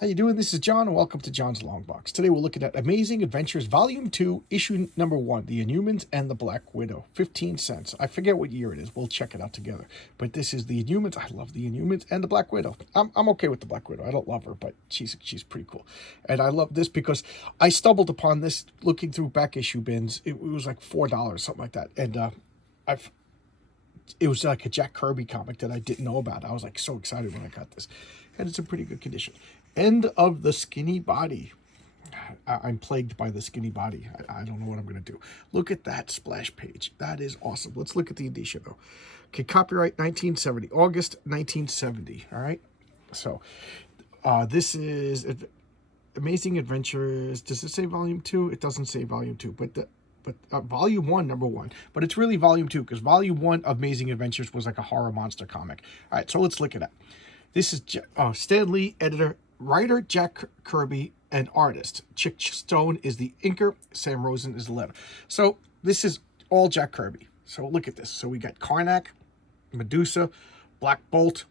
How you doing? This is John, and welcome to John's Long Box. Today we're looking at Amazing Adventures Volume 2, Issue Number 1, The Inhumans and the Black Widow. 15 cents. I forget what year it is. We'll check it out together. But this is The Inhumans. I love The Inhumans and the Black Widow. I'm okay with the Black Widow. I don't love her, but she's pretty cool. And I love this because I stumbled upon this looking through back issue bins. It was like $4, something like that. And it was like a Jack Kirby comic that I didn't know about. I was like so excited when I got this. And it's in pretty good condition. End of the skinny body. I'm plagued by the skinny body. I don't know what I'm going to do. Look at that splash page. That is awesome. Let's look at the indicia, though. Okay, copyright 1970. August 1970. All right? So, this is Amazing Adventures. Does it say Volume 2? It doesn't say Volume 2, but Volume 1, number 1. But it's really Volume 2, because Volume 1 of Amazing Adventures was like a horror monster comic. All right, so let's look at it. This is Stan Lee, editor, writer Jack Kirby, and artist. Chick Stone is the inker. Sam Rosen is the letter. So this is all Jack Kirby. So look at this. So we got Karnak, Medusa, Black Bolt,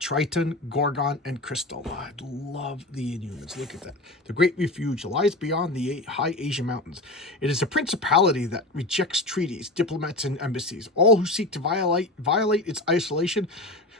Triton, Gorgon, and Crystal. I love the Inhumans. Look at that. The Great Refuge lies beyond the high Asian mountains. It is a principality that rejects treaties, diplomats, and embassies. All who seek to violate its isolation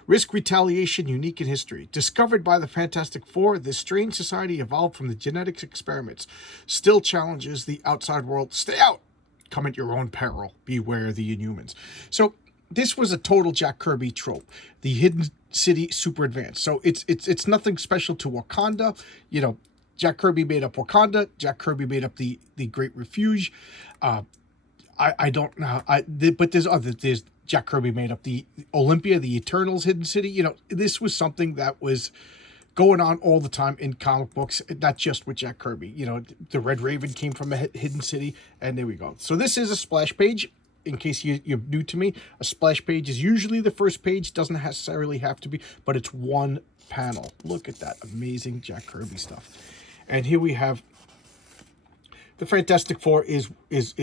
risk retaliation unique in history. Discovered by the Fantastic Four, this strange society evolved from the genetics experiments. Still challenges the outside world. Stay out! Come at your own peril. Beware the Inhumans. So this was a total Jack Kirby trope. The hidden city super advanced. So it's nothing special to Wakanda. You know, Jack Kirby made up Wakanda. Jack Kirby made up the Great Refuge. I don't know. But there's Jack Kirby made up the Olympia, the Eternals hidden city. You know, this was something that was going on all the time in comic books, not just with Jack Kirby. You know, the Red Raven came from a hidden city, and there we go. So this is a splash page. In case you're new to me, a splash page is usually the first page. Doesn't necessarily have to be, but it's one panel. Look at that amazing Jack Kirby stuff. And here we have the Fantastic Four is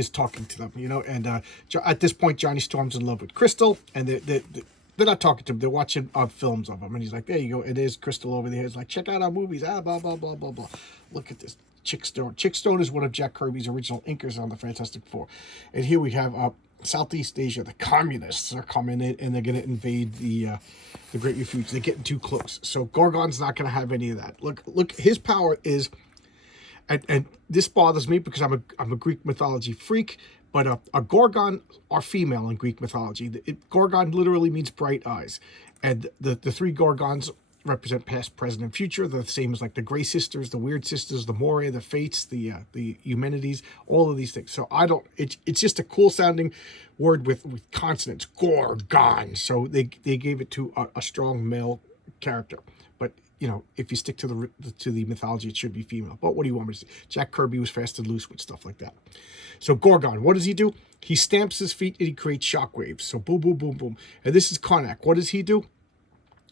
talking to them, you know, and at this point, Johnny Storm's in love with Crystal, and they're not talking to him. They're watching films of him, and he's like, there you go. It is Crystal over there. He's like, check out our movies. Blah, blah, blah, blah, blah. Look at this. Chick Stone. Chick Stone is one of Jack Kirby's original inkers on the Fantastic Four. And here we have Southeast Asia. The communists are coming in, and they're going to invade the Great Refuge. They're getting too close. So Gorgon's not going to have any of that. Look, his power is... And this bothers me because I'm a Greek mythology freak, but a Gorgon are female in Greek mythology. Gorgon literally means bright eyes. And the three Gorgons represent past, present, and future. They're the same as like the Grey Sisters, the Weird Sisters, the Moirae, the Fates, the Eumenides, all of these things. So it's just a cool sounding word with consonants, Gorgon. So they gave it to a strong male character. But you know, if you stick to the mythology, it should be female. But what do you want me to say? Jack Kirby was fast and loose with stuff like that. So Gorgon, what does he do? He stamps his feet and he creates shockwaves. So boom, boom, boom, boom. And this is Karnak. What does he do?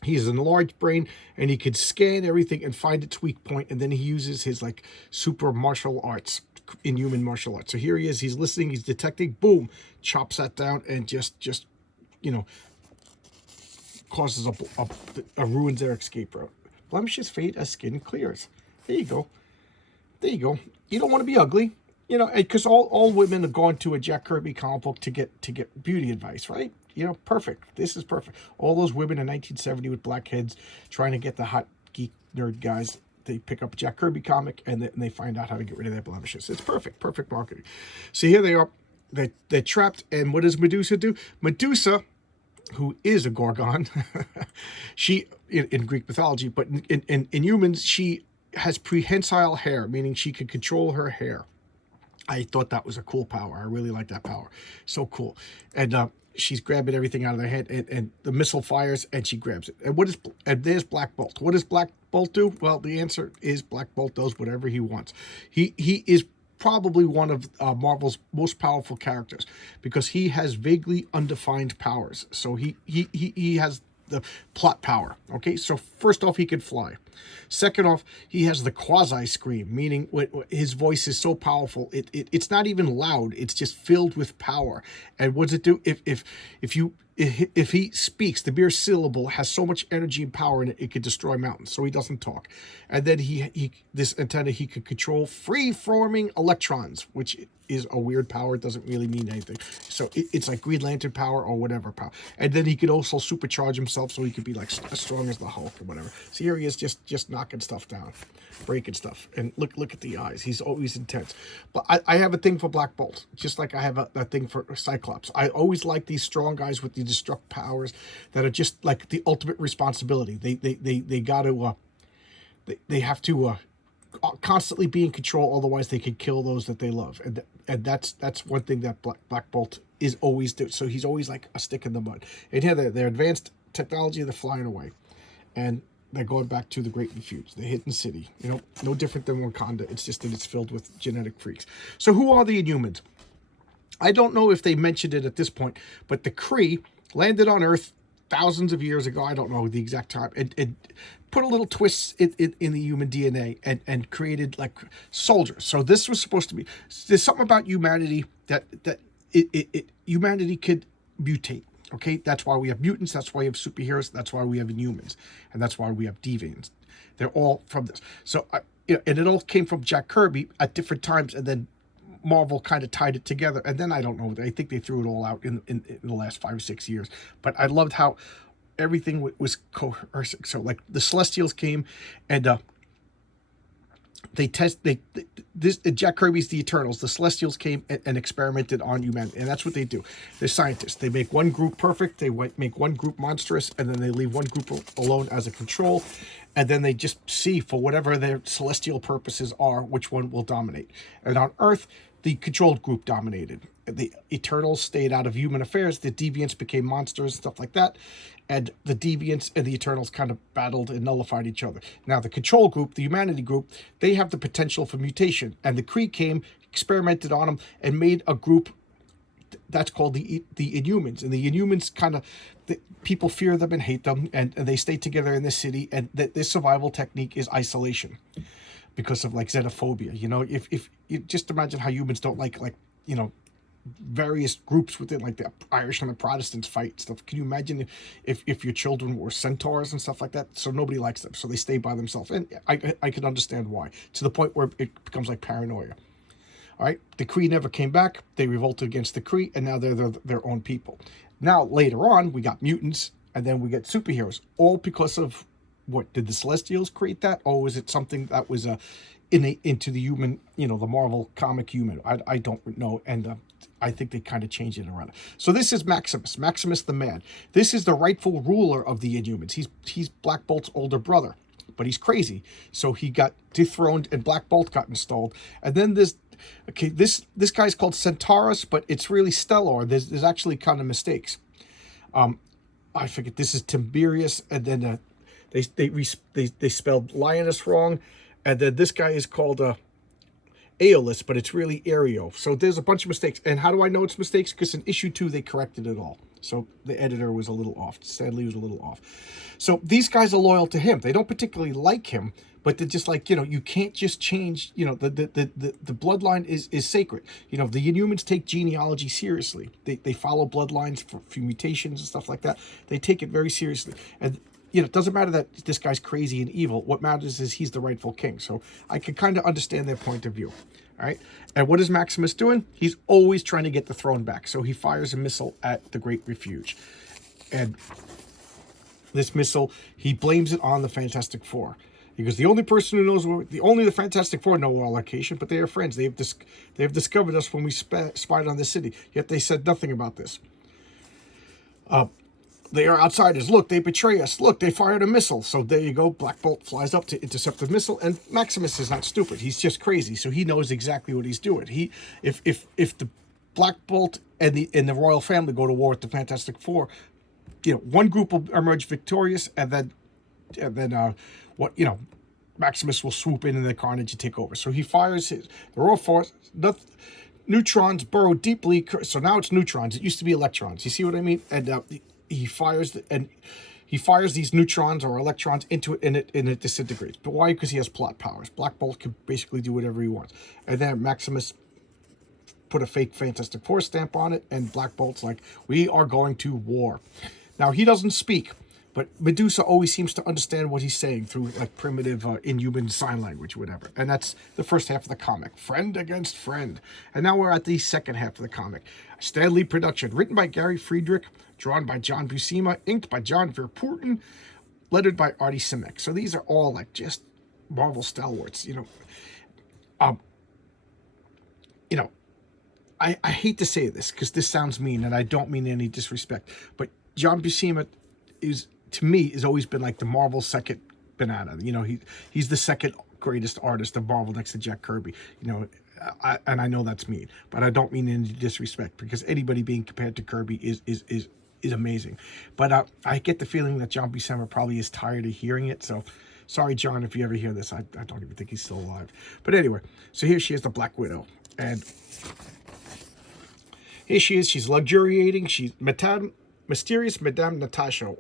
He has an enlarged brain, and he could scan everything and find its weak point, and then he uses his like super martial arts, inhuman martial arts. So here he is. He's listening. He's detecting. Boom, chops that down, and just you know, causes a ruins their escape route. Blemishes fade as skin clears. There you go. There you go. You don't want to be ugly, you know, because all women have gone to a Jack Kirby comic book to get beauty advice, right? You know, perfect. This is perfect. All those women in 1970 with black heads trying to get the hot geek nerd guys, they pick up a Jack Kirby comic and they find out how to get rid of their blemishes. It's perfect. Perfect marketing. So here they are. They're trapped. And what does Medusa do? Medusa, who is a Gorgon, she in Greek mythology, but in humans, she has prehensile hair, meaning she can control her hair. I thought that was a cool power. I really like that power. So cool. And she's grabbing everything out of their head, and the missile fires, and she grabs it. And there's Black Bolt. What does Black Bolt do? Well, the answer is Black Bolt does whatever he wants. He is probably one of Marvel's most powerful characters because he has vaguely undefined powers. So he has the plot power. Okay, so first off, he can fly. Second off, he has the quasi scream, meaning his voice is so powerful it's not even loud. It's just filled with power. And what does it do? If if he speaks, the mere syllable has so much energy and power in it, it could destroy mountains. So he doesn't talk. And then this antenna, he could control free-forming electrons, which is a weird power. It doesn't really mean anything. So it's like Green Lantern power or whatever power. And then he could also supercharge himself, so he could be like as strong as the Hulk or whatever. So here he is, just knocking stuff down, breaking stuff. And look at the eyes. He's always intense. But I have a thing for Black Bolt, just like I have a thing for Cyclops. I always like these strong guys with the destruct powers that are just like the ultimate responsibility. They got to they have to constantly be in control, otherwise they could kill those that they love. And that's one thing that Black Bolt is always do. So he's always like a stick in the mud. And here they're advanced technology, they're flying away, and they're going back to the Great Refuge, the hidden city. You know, no different than Wakanda. It's just that it's filled with genetic freaks. So who are the Inhumans? I don't know if they mentioned it at this point, but the Kree landed on Earth thousands of years ago. I don't know the exact time. And put a little twist in the human DNA and created like soldiers. So this was supposed to be, there's something about humanity that humanity could mutate. Okay, that's why we have mutants, that's why we have superheroes, that's why we have Inhumans, and that's why we have deviants. They're all from this. So, and it all came from Jack Kirby at different times, and then Marvel kind of tied it together. And then I don't know, I think they threw it all out in the last 5 or 6 years. But I loved how everything was coercive. So like the Celestials came and Jack Kirby's The Eternals. The Celestials came and experimented on humanity, and that's what they do. They're scientists. They make one group perfect, they make one group monstrous, and then they leave one group alone as a control, and then they just see, for whatever their celestial purposes are, which one will dominate. And on Earth, the controlled group dominated. The Eternals stayed out of human affairs. The Deviants became monsters, stuff like that. And the Deviants and the Eternals kind of battled and nullified each other. Now, the control group, the humanity group, they have the potential for mutation. And the Kree came, experimented on them, and made a group that's called the Inhumans. And the Inhumans kind of, people fear them and hate them, and they stay together in the city. And their survival technique is isolation, because of like xenophobia. You know, if you just imagine how humans don't like you know, various groups within, like the Irish and the Protestants fight stuff. Can you imagine if your children were centaurs and stuff like that? So nobody likes them, so they stay by themselves. And I can understand why, to the point where it becomes like paranoia. All right, the Kree never came back. They revolted against the Kree, and now they're their own people. Now later on, we got mutants, and then we get superheroes, all because of what? Did the Celestials create that, or was it something that was innate into the human, you know, the Marvel comic human? I don't know, and I think they kind of changed it around. So this is Maximus the Man. This is the rightful ruler of the Inhumans. He's Black Bolt's older brother, but he's crazy, so he got dethroned, and Black Bolt got installed. And then this guy's called Centaurus, but it's really Stellar. There's actually kind of mistakes. I forget. This is Tiberius, and then they spelled lioness wrong, and then this guy is called Aeolus, but it's really Aereo. So there's a bunch of mistakes. And how do I know it's mistakes? Because in issue 2 they corrected it all. So the editor was a little off. Sadly, was a little off. So these guys are loyal to him. They don't particularly like him, but they're just like, you know, you can't just change. You know, the bloodline is sacred. You know, the Inhumans take genealogy seriously. They follow bloodlines for mutations and stuff like that. They take it very seriously. And you know, it doesn't matter that this guy's crazy and evil. What matters is he's the rightful king. So I can kind of understand their point of view. All right. And what is Maximus doing? He's always trying to get the throne back. So he fires a missile at the Great Refuge. And this missile, he blames it on the Fantastic Four. Because the only person who knows, only the Fantastic Four know our location, but they are friends. They have discovered us when we spied on the city. Yet they said nothing about this. They are outsiders. Look, they betray us. Look, they fired a missile. So there you go. Black Bolt flies up to intercept the missile, and Maximus is not stupid. He's just crazy. So he knows exactly what he's doing. If the Black Bolt and the royal family go to war with the Fantastic Four, you know, one group will emerge victorious, and then Maximus will swoop in the carnage and take over. So he fires his. They're all force. Neutrons burrow deeply. So now it's neutrons. It used to be electrons. You see what I mean? And he fires these neutrons or electrons into it, and it disintegrates. But why? Because he has plot powers. Black Bolt can basically do whatever he wants. And then Maximus put a fake Fantastic Four stamp on it, and Black Bolt's like, we are going to war. Now, he doesn't speak, but Medusa always seems to understand what he's saying through like primitive Inhuman sign language, whatever. And that's the first half of the comic, friend against friend. And now we're at the second half of the comic. Stan Lee production, written by Gary Friedrich, drawn by John Buscema, inked by John Verpoorten, lettered by Artie Simek. So these are all like just Marvel stalwarts, you know. I hate to say this because this sounds mean, and I don't mean any disrespect, but John Buscema is, to me, has always been like the Marvel second banana. You know, he's the second greatest artist of Marvel next to Jack Kirby. You know, and I know that's mean, but I don't mean any disrespect, because anybody being compared to Kirby is amazing. But I get the feeling that John Buscema probably is tired of hearing it. So sorry, John, if you ever hear this. I don't even think he's still alive. But anyway, so here she is, the Black Widow, and here she is. She's luxuriating. She's mysterious Madame Natasha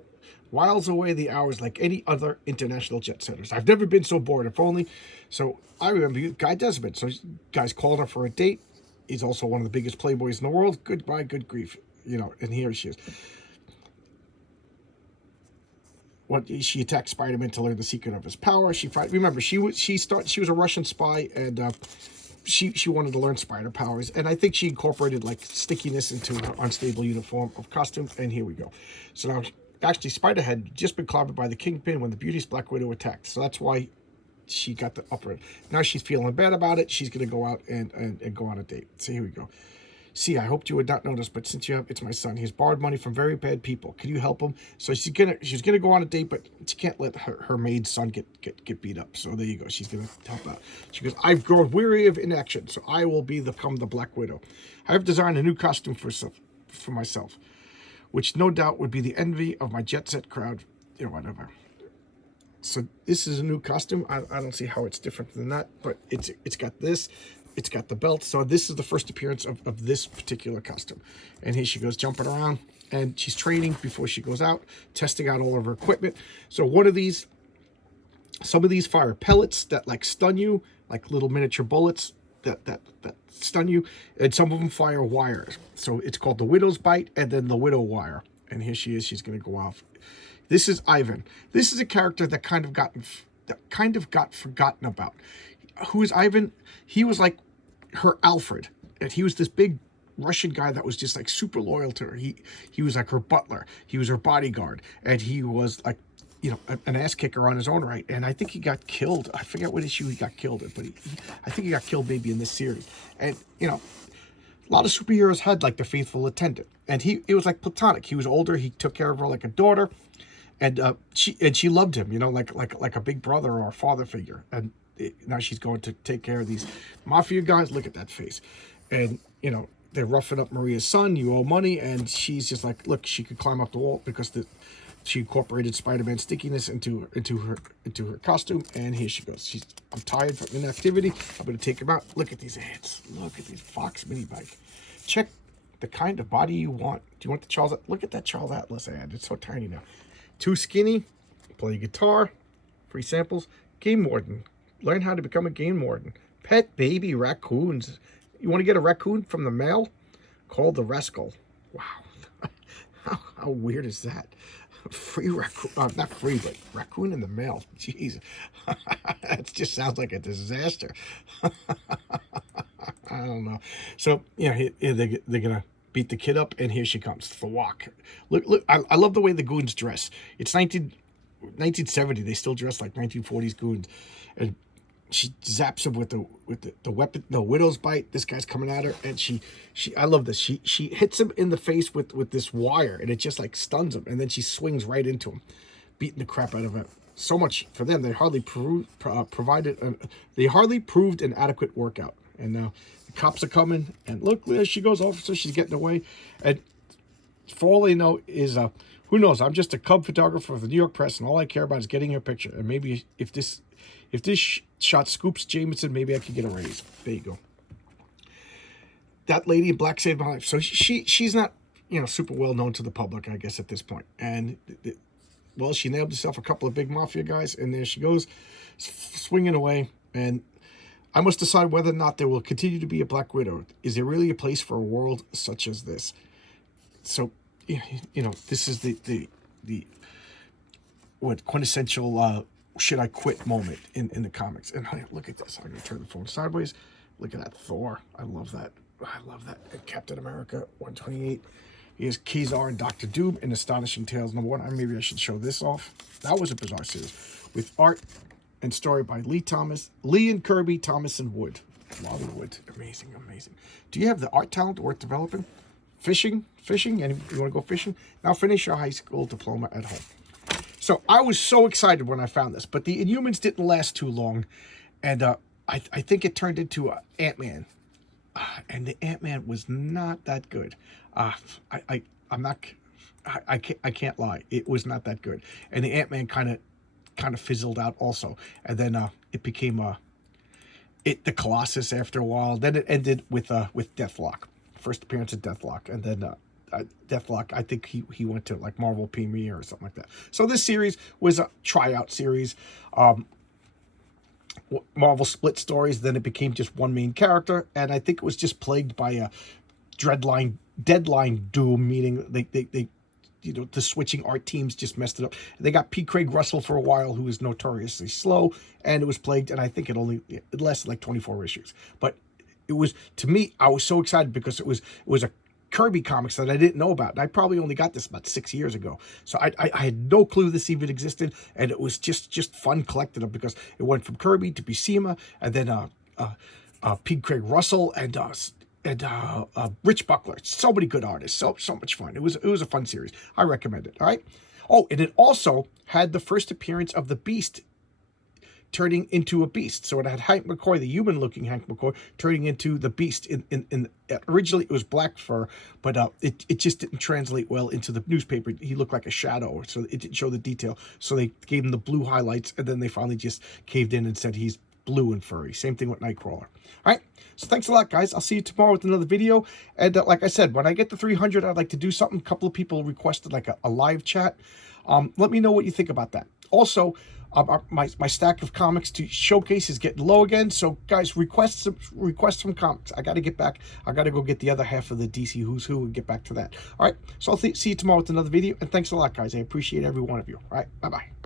whiles away the hours like any other international jet setters. I've never been so bored, if only. So I remember Guy Desmond. So guys called her for a date. He's also one of the biggest playboys in the world. Goodbye, good grief. You know, and here she is. She attacked Spider-Man to learn the secret of his power. Remember, she was a Russian spy, and she wanted to learn spider powers, and I think she incorporated like stickiness into her unstable uniform of costume. And here we go. So now, actually, Spider had just been clobbered by the Kingpin when the beauteous Black Widow attacked. So that's why she got the upper. Now she's feeling bad about it. She's gonna go out and go on a date. So here we go. See, I hoped you would not notice, but since you have, it's my son. He's borrowed money from very bad people. Can you help him? So she's gonna go on a date, but she can't let her maid's son get beat up. So there you go. She's gonna help out. She goes, I've grown weary of inaction, so I will become the Black Widow. I have designed a new costume for myself, which no doubt would be the envy of my jet set crowd. You know, whatever. So this is a new costume. I don't see how it's different than that, but it's got this. It's got the belt. So this is the first appearance of this particular costume. And here she goes jumping around, and she's training before she goes out, testing out all of her equipment. So some of these fire pellets that like stun you, like little miniature bullets that stun you, and some of them fire wires. So it's called the Widow's Bite and then the Widow Wire. And here she is. She's going to go off. This is Ivan. This is a character that kind of got forgotten about. Who is Ivan? He was like her Alfred, and he was this big Russian guy that was just like super loyal to her. He was like her butler. He was her bodyguard, and he was like, you know, an ass kicker on his own right. And I think he got killed. I forget what issue he got killed in, but I think he got killed maybe in this series. And you know, a lot of superheroes had like the faithful attendant, and it was like platonic. He was older. He took care of her like a daughter, and she loved him. You know, like a big brother or a father figure. And now she's going to take care of these mafia guys. Look at that face. And, you know, they're roughing up Maria's son. You owe money. And she's just like, look, she could climb up the wall because she incorporated Spider-Man stickiness into her costume. And here she goes. I'm tired from inactivity. I'm going to take him out. Look at these ads. Look at these Fox mini bike. Check the kind of body you want. Do you want the Charles? Look at that Charles Atlas ad. It's so tiny now. Too skinny. Play guitar. Free samples. Game warden. Learn how to become a game warden. Pet baby raccoons. You want to get a raccoon from the mail? Call the rascal. Wow. How weird is that? Free raccoon. Not free, but raccoon in the mail. Jeez. That just sounds like a disaster. I don't know. So, you know, they're going to beat the kid up, and here she comes. The walk. Look, I love the way the goons dress. It's 1970. They still dress like 1940s goons. And she zaps him with the weapon, the Widow's Bite. This guy's coming at her, and I love this. She hits him in the face with this wire, and it just like stuns him, and then she swings right into him, beating the crap out of him. So much for them. They hardly proved an adequate workout. And now the cops are coming, and look, there she goes, officer. She's getting away, and for all they know is who knows? I'm just a cub photographer for the New York Press, and all I care about is getting her picture. And maybe if this shot scoops Jameson, maybe I could get a raise. There you go. That lady in black saved my life. So she's not, you know, super well known to the public, I guess, at this point. And well, she nailed herself a couple of big mafia guys, and there she goes, swinging away. And I must decide whether or not there will continue to be a Black Widow. Is there really a place for a world such as this? So, this is the what quintessential should I quit moment in the comics. And look at this. I'm going to turn the phone sideways. Look at that Thor. I love that. I love that. And Captain America 128. Here's Kazar and Doctor Doom in Astonishing Tales #1. Maybe I should show this off. That was a bizarre series with art and story by Lee and Kirby, Thomas and Wood. Lolly Wood. Amazing, amazing. Do you have the art talent worth developing? Fishing? And you want to go fishing? Now finish your high school diploma at home. So I was so excited when I found this, but the Inhumans didn't last too long, and I think it turned into Ant-Man, and the Ant-Man was not that good. I can't lie, it was not that good, and the Ant-Man kind of fizzled out also, and then it became the Colossus after a while. Then it ended with Deathlock, first appearance of Deathlock, and then. Deathlock, I think he went to like Marvel Premiere or something like that. So this series was a tryout series. Marvel split stories, then it became just one main character, and I think it was just plagued by a deadline doom, meaning they the switching art teams just messed it up. They got P. Craig Russell for a while, who was notoriously slow, and it was plagued, and I think it lasted like 24 issues. But it was, to me, I was so excited because it was a Kirby comics that I didn't know about. And I probably only got this about 6 years ago. So I had no clue this even existed. And it was just fun collecting them because it went from Kirby to Buscema, and then P. Craig Russell and Rich Buckler. So many good artists. So much fun. It was a fun series. I recommend it. All right. Oh, and it also had the first appearance of the Beast turning into a beast. So it had Hank McCoy, the human-looking Hank McCoy, turning into the Beast. Originally it was black fur, but it just didn't translate well into the newspaper. He looked like a shadow, so it didn't show the detail. So they gave him the blue highlights, and then they finally just caved in and said he's blue and furry. Same thing with Nightcrawler. All right, so thanks a lot, guys. I'll see you tomorrow with another video. And like I said, when I get to 300, I'd like to do something. A couple of people requested like a live chat. Let me know what you think about that. Also, my stack of comics to showcase is getting low again. So guys, request some comics. I got to get back. I got to go get the other half of the DC Who's Who and get back to that. All right. So I'll see you tomorrow with another video. And thanks a lot, guys. I appreciate every one of you. All right. Bye-bye.